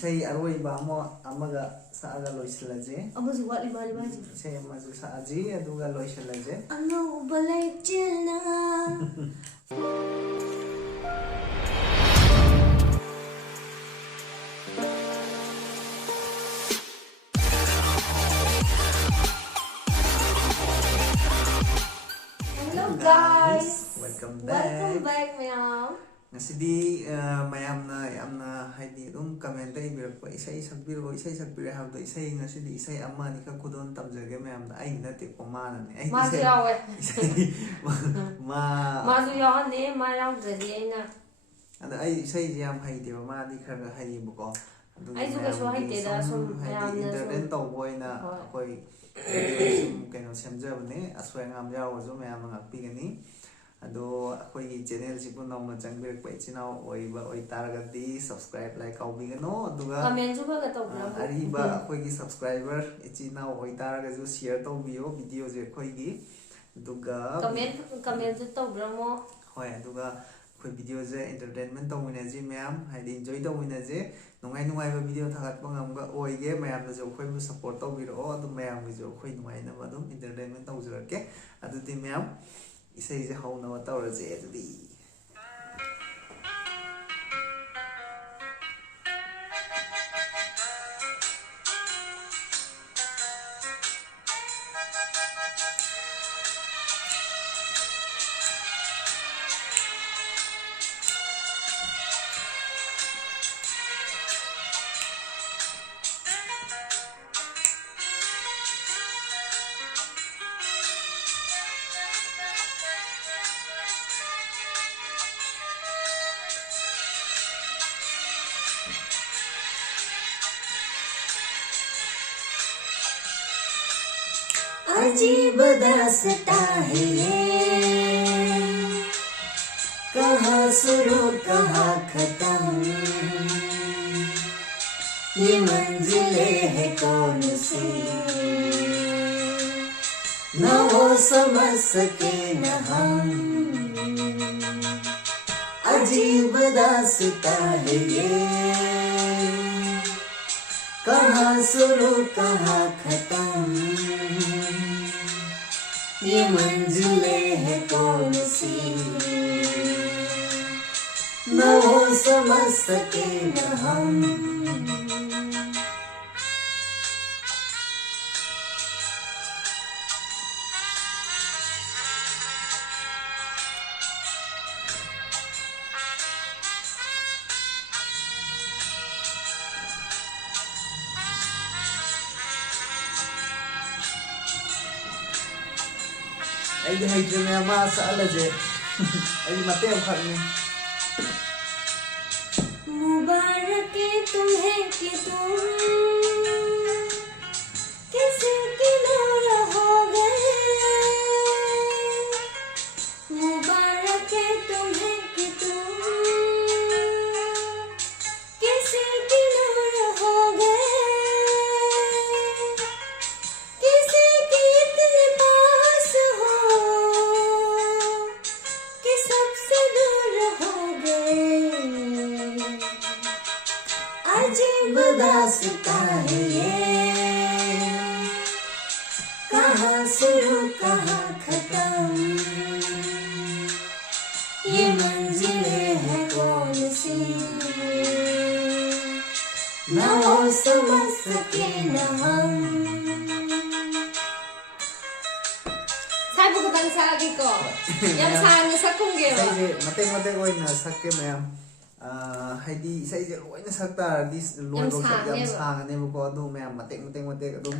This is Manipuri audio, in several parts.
isai aroi ba mo amaga saaga loisalaje amuzu wali bali baji isai amazu saaji aduga loisalaje anu balai chilna Hello guys, welcome back Myam. Ngasidi Myam na yamna haidi dum comment ay birak pa isai sagbiro isai sagbiro habdo isai ngasidi isai amma ni ka kudon tamjage Myam na ay nate ko mana ni ay Mazu yawe. Mazu yawe ne ma yaw jadi aina. Ada ay isai jam haidi ba ma di khara haidi buko. Ay juga so haidi da so Myam na internet taw boy na koi kaya semjabne asway ngam yaw zo Myam ngakpi gani. Ado akoy channel sipo nauna changbirek pa ichinaw oiba oi taragadi subscribe like kaubigano aduga comment juga gatawbra ariba akoy gi subscriber ichinaw oi taragazu share tawbiyo video je akoy gi aduga comment tawbra mo hoy aduga akoy video je entertainment tawina ji Myam haidi enjoy tawina je nungai nungai ba video thagat pa ngamga oige Myam na jo akoy bu support tawbiro adu Myam gi jo akoy nungai na badum entertainment tawjurake adudi Myam isai je hauna wa tawraje adudi अजीब दास्तां है ये कहाँ शुरू कहाँ खत्म ये मंजिलें है कौन सी न वो समझ सके न हम अजीब दास्तां है ये कहाँ शुरू कहाँ खत्म ये मंजिलें है कौन सी न वो समझ सके न हम ay di hay dream Myam ma sa alaje ay mate am kharne मुबारक तुम्हें कि तुम किसी की नूर हो गए मुबारक तुम्हें कि तुम किसी की नूर हो गए किसी की इतने पास हो कि सबसे दूर हो गए अजीब दास्तां है ये कहाँ शुरू कहाँ खत्म ये मंजिलें है कौन सी न वो समझ सके न हम sabi ko bang sabi ko yung sana sa kung gero isai je mate koi na sakke Myam haidi isai je koi na sakta dis loi bo sak yam sang ne ko adu Myam mate adum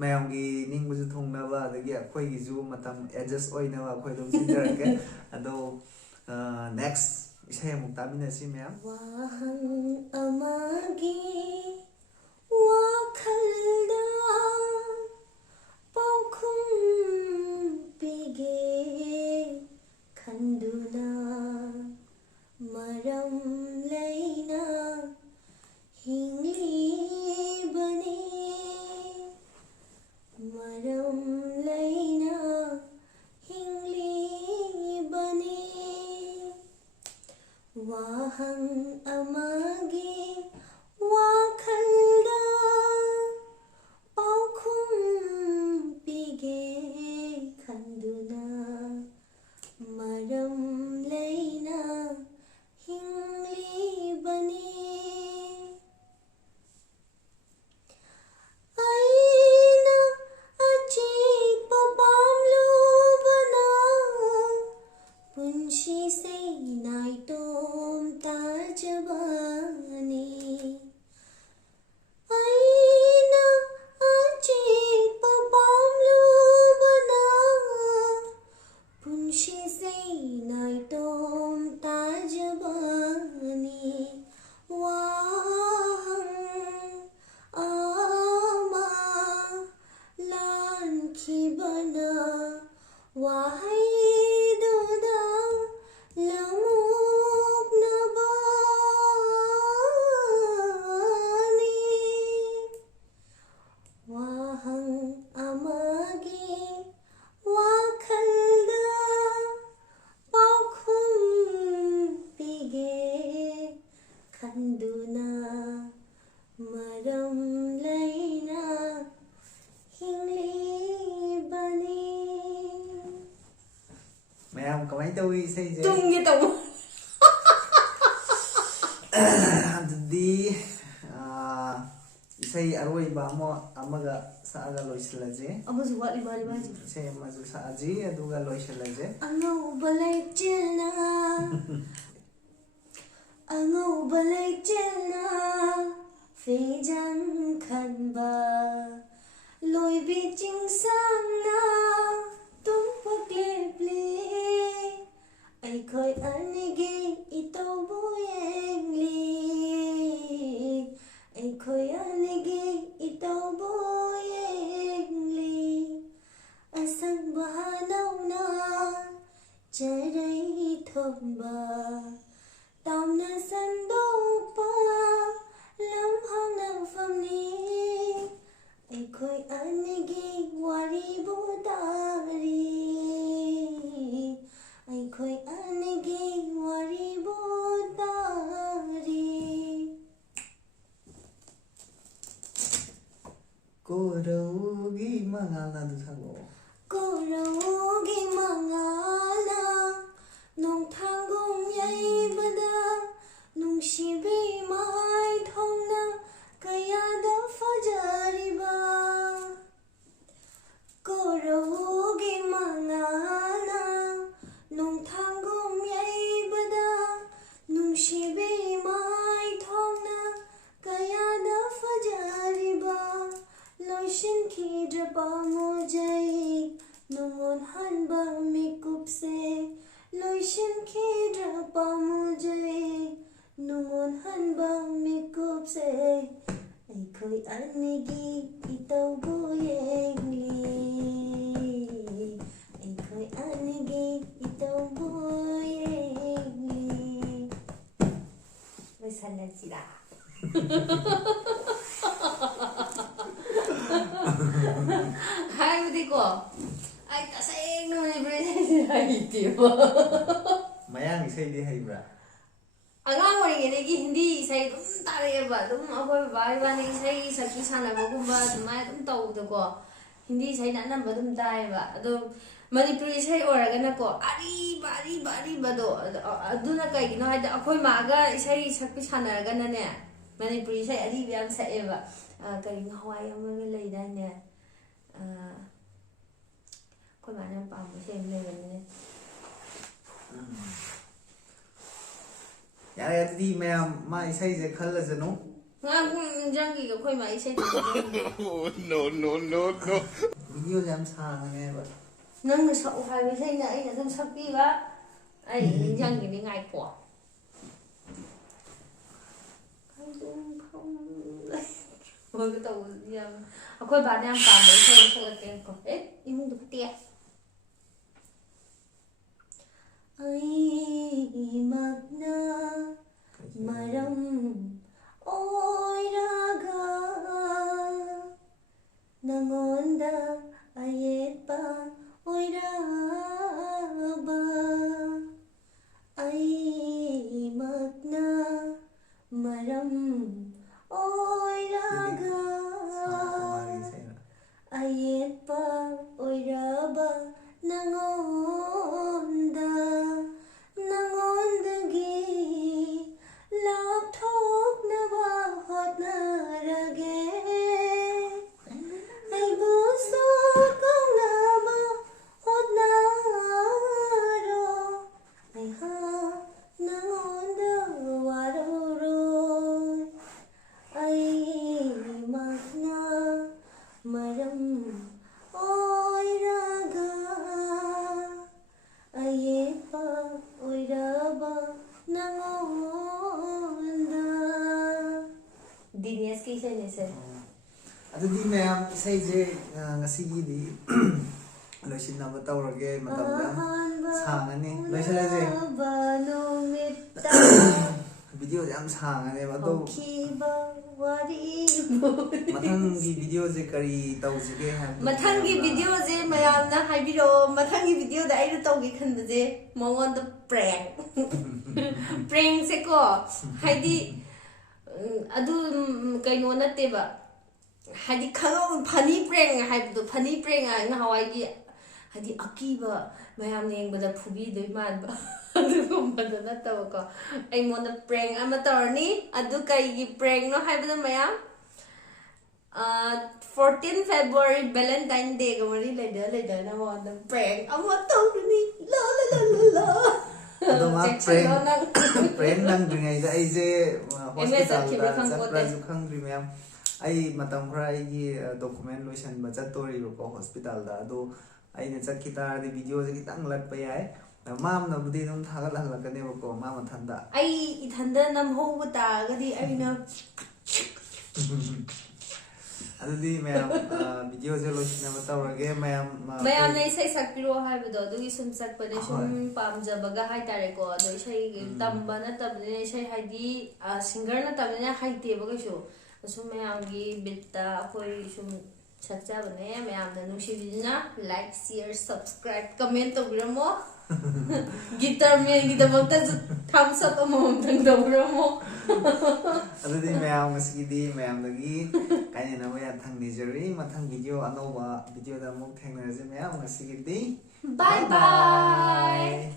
Myam gi ning bu thong na ba adagi akhoi gi ju matam adjust oina ba akhoi dum sinjarake ado next isai amuk taminasi Myam wahang amagi wakhalda paukhum pige khanduna maram leina hingli bane maram leina hingli bane wahang amagi ꯑꯩꯈꯣꯏ ꯏꯁꯩꯁꯦ ꯇꯨꯡꯒꯤ ꯇꯧ ꯑꯗꯨꯗꯤ isai aroi ba mo amaga saaga loisalaje amuzu wali bali baji isai amazu saaji aduga loisalaje angau balai chilna fejan khanba loi bi ching sang na tum pakle ple ai khoi anige itau bu yengli ai khoi anige itau bu yengli asang bahanau na charai thomba tamna sandopa lam hang famni ai khoi anige wari budari ai khoi anige wari budari Korogi mangala du sago Korogi mangala nong thangum yai bada nong shibi mai thongna kaya da fajariba Korogi mangala nong thangum yai bada nong shibi mai thongna kaya da fajariba loishin khidra mojai nungon hanba mikup se loishin khidra mojai nungon hanba mikup se ai khoi anigi itau bu yengli ai khoi anigi itau bu yengli loisanasira 하이브디고 아이 따생 놈이 브레이드가 있디요 mayang isai di haibra 아가 어리게내기 힌디 이사이 좀 따라해봐 좀 아버 바이바니 이사이 사키 사나고구마 좀 많이 좀 떠오르고 힌디 이사이 난남바 좀 따해봐 또 Manipuri isai oraganako aribado aduna kaigino haida akhoi maga isai sakpi sanaraganane Manipuri isai aribi yam saeba kari hawai amaga leidane akhoi mana pambo sem leidane yare adudi mayam ma isai je khallasanu ngam jangi ga akhoi ma isai no video jam sangane ba nang sa uhai isai na ai na dum sakpi ba ai jangi ni ngai ko ai dum khom ôi cái tàu akhoi ba nam pa mai sai sa ke ko imung du tia ai magna maram oiraga nangonda ayepa oiraba ai magna maram oiraga ayepa oiraba nangonda lapthoknaba hotnarage aibu sokangnaba hotnaro aiha nangonda waroro ai magna maram oiraga ayepa oiraba nangonda Dinesh ki sai ne se adudi mayam isai je ngasigi di loisinaba tawrage matamda sangane loisalaje video jam sangane ba to mathangi video je kari tawjige ha mathangi video je mayam na haibiro mathangi video da ai tawgi khanba je mongon da prank se ko haidi adu kaino natte ba haidi khalo funny prank haibdu funny prank na hawai gi ꯍꯥꯏꯗꯤ ꯑꯀꯤꯕ ꯃꯌꯥꯝꯅ ꯌꯦꯡꯕꯗ ꯐꯨꯕꯤꯗꯣꯏ ꯃꯥꯟꯕ ꯑꯗꯨꯒꯨꯝꯕꯗꯣ ꯅꯠꯇꯕꯀꯣ ꯑꯩꯉꯣꯟꯗ ꯄ꯭ꯔꯦꯡ ꯑꯃ ꯇꯧꯔꯅꯤ ꯑꯗꯨ ꯀꯩꯒꯤ ꯄ꯭ꯔꯦꯡꯅꯣ ꯍꯥꯏꯕꯗ ꯃꯌꯥꯝ 14 February Valentine Day ꯃꯔꯤ ꯂꯩꯗꯅ ꯃꯉꯣꯟꯗ ꯄ꯭ꯔꯦꯡ ꯑꯃ ꯇꯧꯔꯅꯤ ꯂꯥ ꯂꯥ ꯂꯥ ꯂꯥ ꯂꯥ ꯑꯗꯣ ꯃꯥ ꯆꯦꯛꯁꯤꯜꯂꯣ ꯅꯪ ꯄ꯭ꯔꯦꯡ ꯅꯪꯗ꯭ꯔꯤꯉꯩꯗ ꯑꯩꯁꯦ ꯆꯠꯈꯤꯕ꯭ꯔꯥ ꯍꯣꯁꯄꯤꯇꯥꯜꯗ ꯈꯪꯄꯣꯠꯇꯦ ꯆꯠꯄ꯭ꯔꯥꯁꯨ ꯈꯪꯗ꯭ꯔꯤ ꯃꯌꯥꯝ ꯑꯩ ꯃꯇꯝ ꯈꯔ ꯑꯩꯒꯤ ꯗꯣꯀꯨꯃꯦꯟ ꯂꯣꯏꯁꯟꯕ ꯆꯠꯇꯣꯔꯤꯕꯀꯣ ꯍꯣꯁꯄꯤꯇꯥꯜꯗ ꯑꯗꯣ ꯑꯩꯅ ꯆꯠꯈꯤ ꯇꯥꯔꯗꯤ ꯚꯤꯗꯤꯑꯣꯁꯦ ꯈꯤꯇꯪ ꯂꯠꯄ ꯌꯥꯏ ꯃꯥꯝꯅꯕꯨꯗꯤ ꯑꯗꯨꯝ ꯊꯥꯒꯠꯍꯜꯂꯛꯀꯅꯦꯕꯀꯣ ꯃꯥ ꯃꯊꯟꯇ ꯑꯩ ꯏꯊꯟꯗ ꯅꯝꯍꯧꯕ ꯇꯥꯔꯒꯗꯤ ꯑꯩꯅ ꯑꯗꯨꯗꯤ ꯃꯌꯥꯝ ꯚꯤꯗꯤꯑꯣꯁꯦ ꯂꯣꯏꯁꯤꯟꯅꯕ ꯇꯧꯔꯒꯦ ꯃꯌꯥꯝꯅ ꯏꯁꯩ ꯁꯛꯄꯤꯔꯣ ꯍꯥꯏꯕꯗꯣ ꯑꯗꯨꯒꯤ ꯁꯨꯝ ꯁꯛꯄꯅꯦ ꯁꯨꯝ ꯍꯣꯏ ꯄꯥꯝꯖꯕꯒ ꯍꯥꯏꯇꯥꯔꯦꯀꯣ ꯑꯗꯣ ꯏꯁꯩ ꯇꯝꯕ ꯅꯠꯇꯕꯅꯤꯅ ꯏꯁꯩ ꯍꯥꯏꯗꯤ ꯁꯤꯡꯒꯔ ꯅꯠꯇꯕꯅꯤꯅ ꯍꯩꯇꯦꯕ ꯀꯩꯁꯨ ꯁꯨꯝ ꯃꯌꯥꯝꯒꯤ ꯕꯤꯠꯇ ꯑꯩꯈꯣꯏ ꯁꯨꯝ ꯁꯛꯆꯕꯅꯦ ꯃꯌꯥꯝꯅ ꯅꯨꯡꯁꯤꯕꯤꯗꯨꯅ ꯂꯥꯏꯛ ꯁꯤꯌꯔ ꯁꯕꯁꯀ꯭ꯔꯥꯏꯕ ꯀꯃꯦꯟ ꯇꯧꯕꯤꯔꯝꯃꯣ ꯒꯤꯇꯔ ꯃꯦꯟꯒꯤꯗꯃꯛꯇꯁꯨ ꯊꯝꯁ ꯑꯞ ꯑꯃꯃꯝꯇꯪ ꯇꯧꯕꯤꯔꯝꯃꯣ ꯑꯗꯨꯗꯤ ꯃꯌꯥꯝ ꯉꯁꯤꯒꯤꯗꯤ ꯃꯌꯥꯝꯗꯒꯤ ꯀꯥꯏꯅꯅꯕ ꯌꯥꯊꯪ ꯅꯤꯖꯔꯤ ꯃꯊꯪ ꯚꯤꯗꯤꯑꯣ ꯑꯅꯧꯕ ꯚꯤꯗꯤꯑꯣꯗ ꯑꯃꯨꯛ ꯊꯦꯡꯅꯔꯁꯤ ꯃꯌꯥꯝ ꯉꯁꯤꯒꯤꯗꯤ ꯕꯥꯏ ꯕꯥꯏ